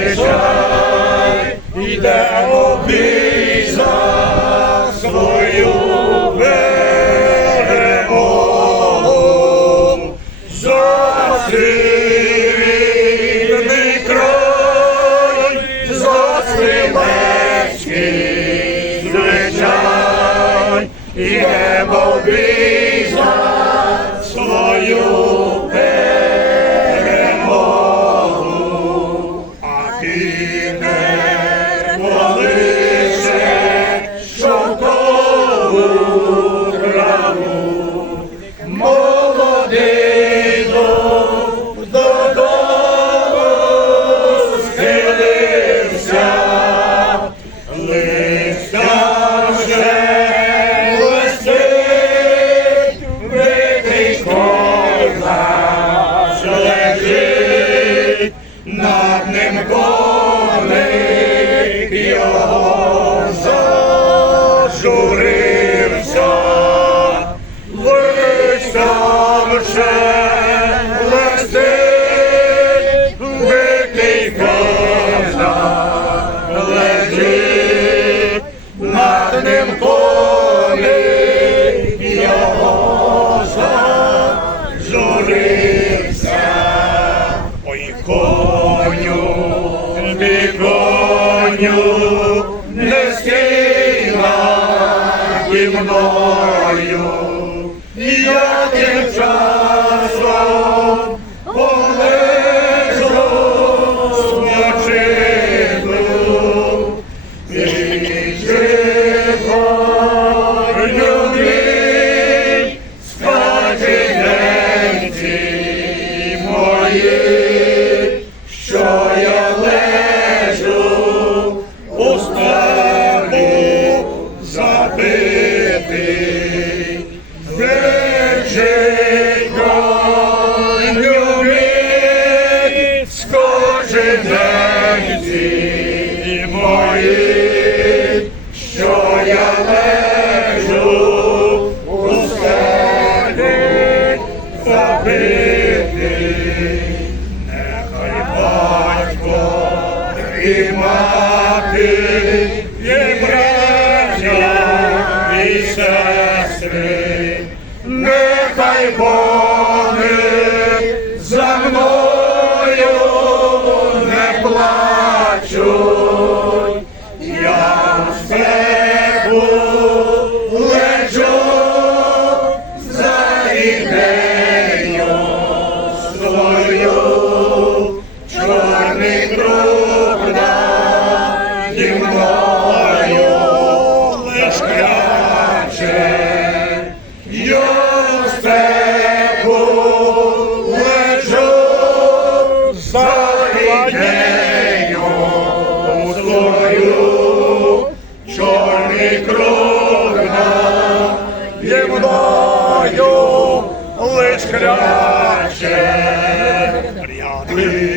величай, йдемо бій за свою перемогу, за цивільний край, за стрілецький звичай, йдемо бій. Над ним коли його вогню не скидай мною, я дівчата. святий, що я лежу у скелі забитий, нехай батько і мати, 너 Скряче, ряди.